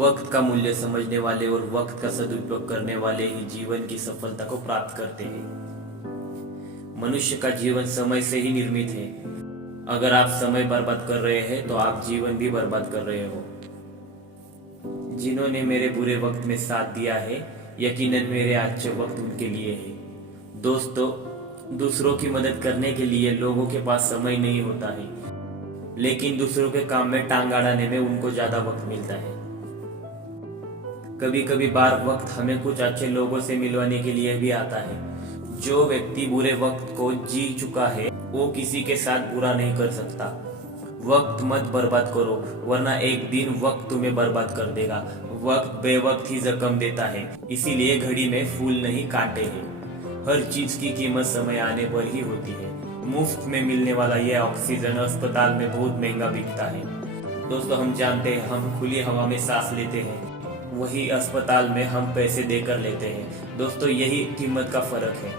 वक्त का मूल्य समझने वाले और वक्त का सदुपयोग करने वाले ही जीवन की सफलता को प्राप्त करते हैं। मनुष्य का जीवन समय से ही निर्मित है। अगर आप समय बर्बाद कर रहे हैं तो आप जीवन भी बर्बाद कर रहे हो। जिन्होंने मेरे बुरे वक्त में साथ दिया है, यकीनन मेरे अच्छे वक्त उनके लिए है। दोस्तों, दूसरों की मदद करने के लिए लोगों के पास समय नहीं होता है, लेकिन दूसरों के काम में टांग अड़ाने में उनको ज्यादा वक्त मिलता है। कभी कभी बार वक्त हमें कुछ अच्छे लोगों से मिलवाने के लिए भी आता है। जो व्यक्ति बुरे वक्त को जी चुका है वो किसी के साथ बुरा नहीं कर सकता। वक्त मत बर्बाद करो, वरना एक दिन वक्त तुम्हें बर्बाद कर देगा। वक्त बेवक्त ही जख्म देता है, इसीलिए घड़ी में फूल नहीं काटे हैं। हर चीज की कीमत समय आने पर ही होती है। मुफ्त में मिलने वाला यह ऑक्सीजन अस्पताल में बहुत महंगा बिकता है। दोस्तों, हम जानते हैं हम खुली हवा में सांस लेते हैं, वही अस्पताल में हम पैसे देकर लेते हैं। दोस्तों, यही कीमत का फर्क है।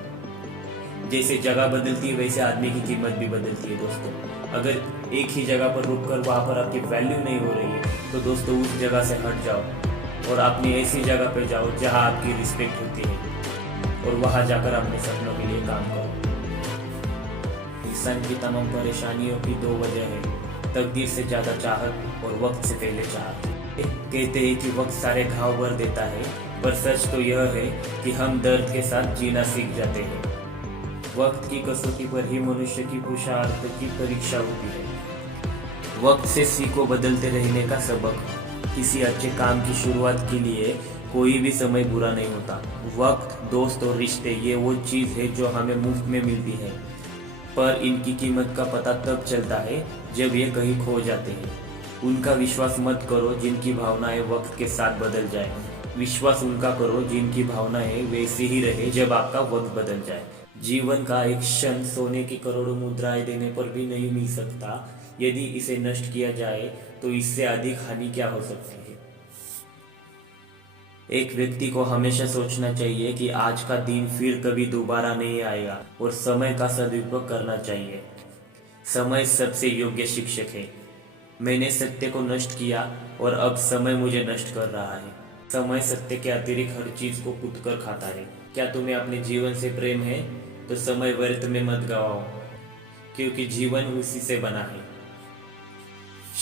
जैसे जगह बदलती है वैसे आदमी की कीमत भी बदलती है। दोस्तों, अगर एक ही जगह पर रुककर वहां पर आपकी वैल्यू नहीं हो रही है तो दोस्तों उस जगह से हट जाओ और अपनी ऐसी जगह पर जाओ जहां आपकी रिस्पेक्ट होती है, और वहां जाकर अपने सपनों के लिए काम करो। इंसान की तमाम परेशानियों की दो वजह है, तकदीर से ज्यादा चाहत और वक्त से पहले चाहत। कहते हैं कि वक्त सारे घाव भर देता है, पर सच तो यह है कि हम दर्द के साथ जीना सीख जाते हैं। वक्त की कसौटी पर ही मनुष्य की पुरुषार्थ की परीक्षा होती है। वक्त से सीखो बदलते रहने का सबक। किसी अच्छे काम की शुरुआत के लिए कोई भी समय बुरा नहीं होता। वक्त, दोस्त और रिश्ते ये वो चीज है जो हमें मुफ्त में मिलती है, पर इनकी कीमत का पता तब चलता है जब ये कहीं खो जाते हैं। उनका विश्वास मत करो जिनकी भावनाएं वक्त के साथ बदल जाए। विश्वास उनका करो जिनकी भावनाएं वैसी ही रहे जब आपका वक्त बदल जाए। जीवन का एक क्षण सोने की करोड़ों मुद्राएं देने पर भी नहीं मिल सकता। यदि इसे नष्ट किया जाए तो इससे अधिक हानि क्या हो सकती है। एक व्यक्ति को हमेशा सोचना चाहिए कि आज का दिन फिर कभी दोबारा नहीं आएगा और समय का सदुपयोग करना चाहिए। समय सबसे योग्य शिक्षक है। मैंने सत्य को नष्ट किया और अब समय मुझे नष्ट कर रहा है। समय सत्य के अतिरिक्त हर चीज को कूद कर खाता है। क्या तुम्हें अपने जीवन से प्रेम है तो समय व्यर्थ में मत गवाओ, क्योंकि जीवन उसी से बना है।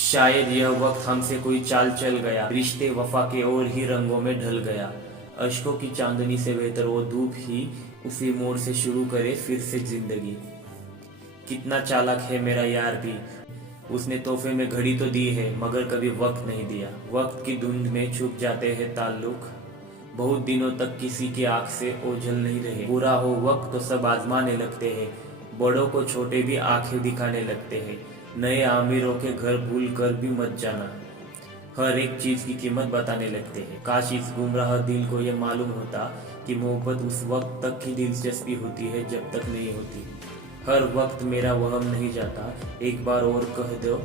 शायद यह वक्त हमसे कोई चाल चल गया, रिश्ते वफा के और ही रंगों में ढल गया। अश्कों की चांदनी से बेहतर वो धूप ही उसी मोड़ से शुरू करे फिर से जिंदगी। कितना चालाक है मेरा यार भी, उसने तोहफे में घड़ी तो दी है मगर कभी वक्त नहीं दिया। वक्त की धुंध में छुप जाते हैं ताल्लुक, बहुत दिनों तक किसी की आंख से ओझल नहीं रहे। बुरा हो वक्त तो सब आजमाने लगते हैं, बड़ों को छोटे भी आंखें दिखाने लगते हैं। नए आमिरों के घर भूल कर भी मत जाना, हर एक चीज की कीमत बताने लगते हैं। काश इस गुमराह दिल को यह मालूम होता कि मोहब्बत उस वक्त तक की दिलचस्पी होती है जब तक नहीं होती। हर वक्त मेरा वहम नहीं जाता, एक बार और कह दो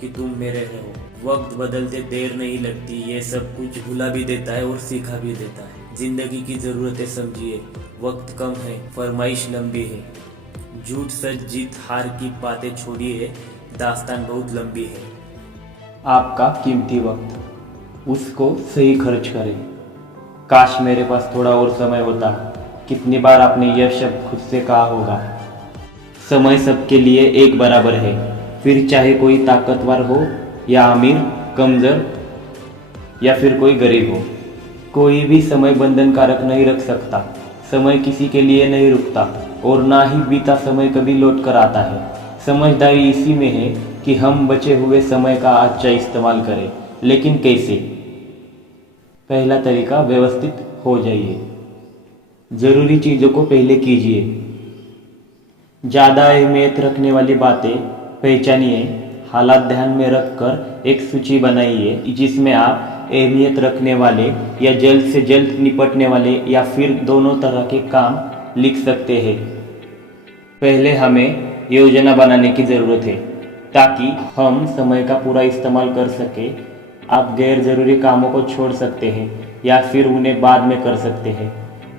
कि तुम मेरे रहो। वक्त बदलते देर नहीं लगती, ये सब कुछ भुला भी देता है और सीखा भी देता है। जिंदगी की जरूरतें समझिए, वक्त कम है, फरमाइश लंबी है। झूठ सच जीत हार की बातें छोड़िए, दास्तान बहुत लंबी है। आपका कीमती वक्त, उसको सही खर्च करें। काश मेरे पास थोड़ा और समय होता। कितनी बार आपने यह शब्द खुद से कहा होगा। समय सबके लिए एक बराबर है, फिर चाहे कोई ताकतवर हो या अमीर, कमजोर या फिर कोई गरीब हो। कोई भी समय बंधनकारक नहीं रख सकता। समय किसी के लिए नहीं रुकता और ना ही बीता समय कभी लौट कर आता है। समझदारी इसी में है कि हम बचे हुए समय का अच्छा इस्तेमाल करें, लेकिन कैसे? पहला तरीका, व्यवस्थित हो जाइए। जरूरी चीज़ों को पहले कीजिए। ज़्यादा अहमियत रखने वाली बातें पहचानिए। हालात ध्यान में रखकर एक सूची बनाइए जिसमें आप अहमियत रखने वाले या जल्द से जल्द निपटने वाले या फिर दोनों तरह के काम लिख सकते हैं। पहले हमें योजना बनाने की ज़रूरत है ताकि हम समय का पूरा इस्तेमाल कर सके। आप गैर ज़रूरी कामों को छोड़ सकते हैं या फिर उन्हें बाद में कर सकते हैं,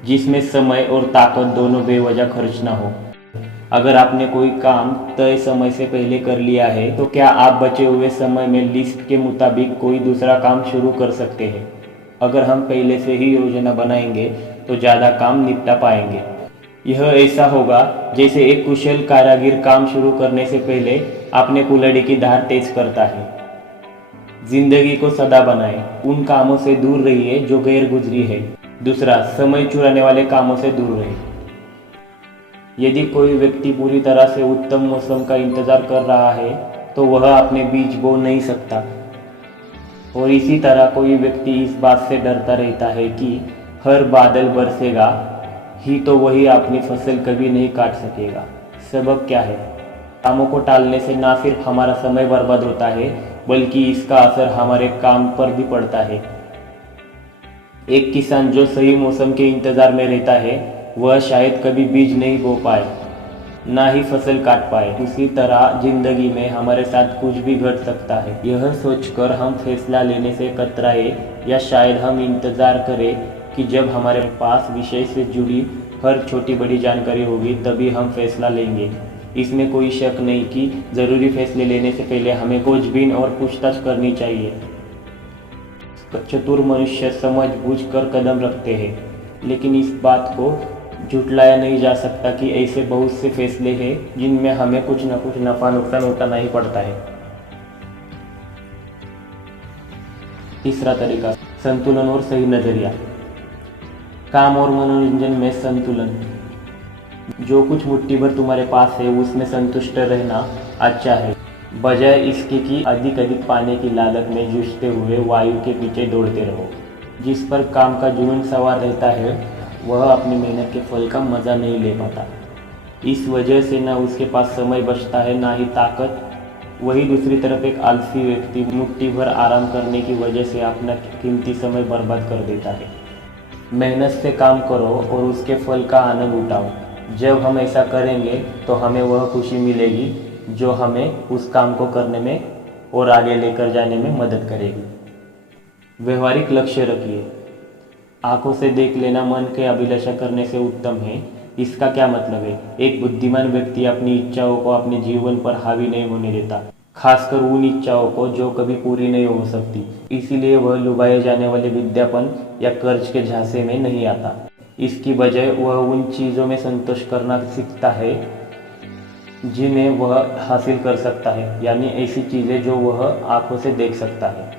जिसमें समय और ताकत दोनों बेवजह खर्च ना हो। अगर आपने कोई काम तय समय से पहले कर लिया है तो क्या आप बचे हुए समय में लिस्ट के मुताबिक कोई दूसरा काम शुरू कर सकते हैं? अगर हम पहले से ही योजना बनाएंगे तो ज़्यादा काम निपटा पाएंगे। यह ऐसा होगा जैसे एक कुशल कारीगर काम शुरू करने से पहले अपने कुल्हाड़ी की धार तेज करता है। जिंदगी को सदा बनाए, उन कामों से दूर रहिए जो गैर गुजरी है। दूसरा, समय चुराने वाले कामों से दूर रहे। यदि कोई व्यक्ति पूरी तरह से उत्तम मौसम का इंतजार कर रहा है तो वह अपने बीज बो नहीं सकता, और इसी तरह कोई व्यक्ति इस बात से डरता रहता है कि हर बादल बरसेगा ही तो वही अपनी फसल कभी नहीं काट सकेगा। सबक क्या है? कामों को टालने से ना सिर्फ हमारा समय बर्बाद होता है बल्कि इसका असर हमारे काम पर भी पड़ता है। एक किसान जो सही मौसम के इंतजार में रहता है वह शायद कभी बीज नहीं बो पाए, ना ही फसल काट पाए। उसी तरह जिंदगी में हमारे साथ कुछ भी घट सकता है। यह सोचकर हम फैसला लेने से कतराए या शायद हम इंतजार करें कि जब हमारे पास विषय से जुड़ी हर छोटी बड़ी जानकारी होगी तभी हम फैसला लेंगे। इसमें कोई शक नहीं कि ज़रूरी फैसले लेने से पहले हमें खोजबीन और पूछताछ करनी चाहिए। चतुर मनुष्य समझ बूझ कर कदम रखते हैं, लेकिन इस बात को झुटलाया नहीं जा सकता कि ऐसे बहुत से फैसले हैं जिनमें हमें कुछ न कुछ नफा नुकसान उठाना ही पड़ता है। तीसरा तरीका, संतुलन और सही नजरिया। काम और मनोरंजन में संतुलन। जो कुछ मुट्ठी भर तुम्हारे पास है उसमें संतुष्ट रहना अच्छा है, बजाय इसके कि अधिक पाने की लालच में जूझते हुए वायु के पीछे दौड़ते रहो। जिस पर काम का जुनून सवार रहता है वह अपनी मेहनत के फल का मज़ा नहीं ले पाता। इस वजह से न उसके पास समय बचता है ना ही ताकत। वही दूसरी तरफ एक आलसी व्यक्ति मुट्ठी भर आराम करने की वजह से अपना कीमती समय बर्बाद कर देता है। मेहनत से काम करो और उसके फल का आनंद उठाओ। जब हम ऐसा करेंगे तो हमें वह खुशी मिलेगी जो हमें उस काम को करने में और आगे लेकर जाने में मदद करेगी। व्यवहारिक लक्ष्य रखिए। आंखों से देख लेना मन के अभिलाषा करने से उत्तम है। इसका क्या मतलब है? एक बुद्धिमान व्यक्ति अपनी इच्छाओं को अपने जीवन पर हावी नहीं होने देता, खासकर उन इच्छाओं को जो कभी पूरी नहीं हो सकती। इसीलिए वह लुभाए जाने वाले विज्ञापन या कर्ज के झांसे में नहीं आता। इसकी बजाय वह उन चीज़ों में संतोष करना सीखता है जिन्हें वह हासिल कर सकता है, यानी ऐसी चीज़ें जो वह आंखों से देख सकता है।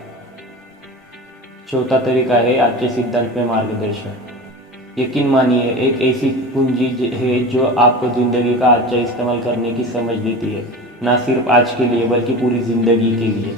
चौथा तरीका है अच्छे सिद्धांत में मार्गदर्शन। यकीन मानिए, एक ऐसी पूंजी है जो आपको ज़िंदगी का अच्छा इस्तेमाल करने की समझ देती है, ना सिर्फ आज के लिए बल्कि पूरी ज़िंदगी के लिए।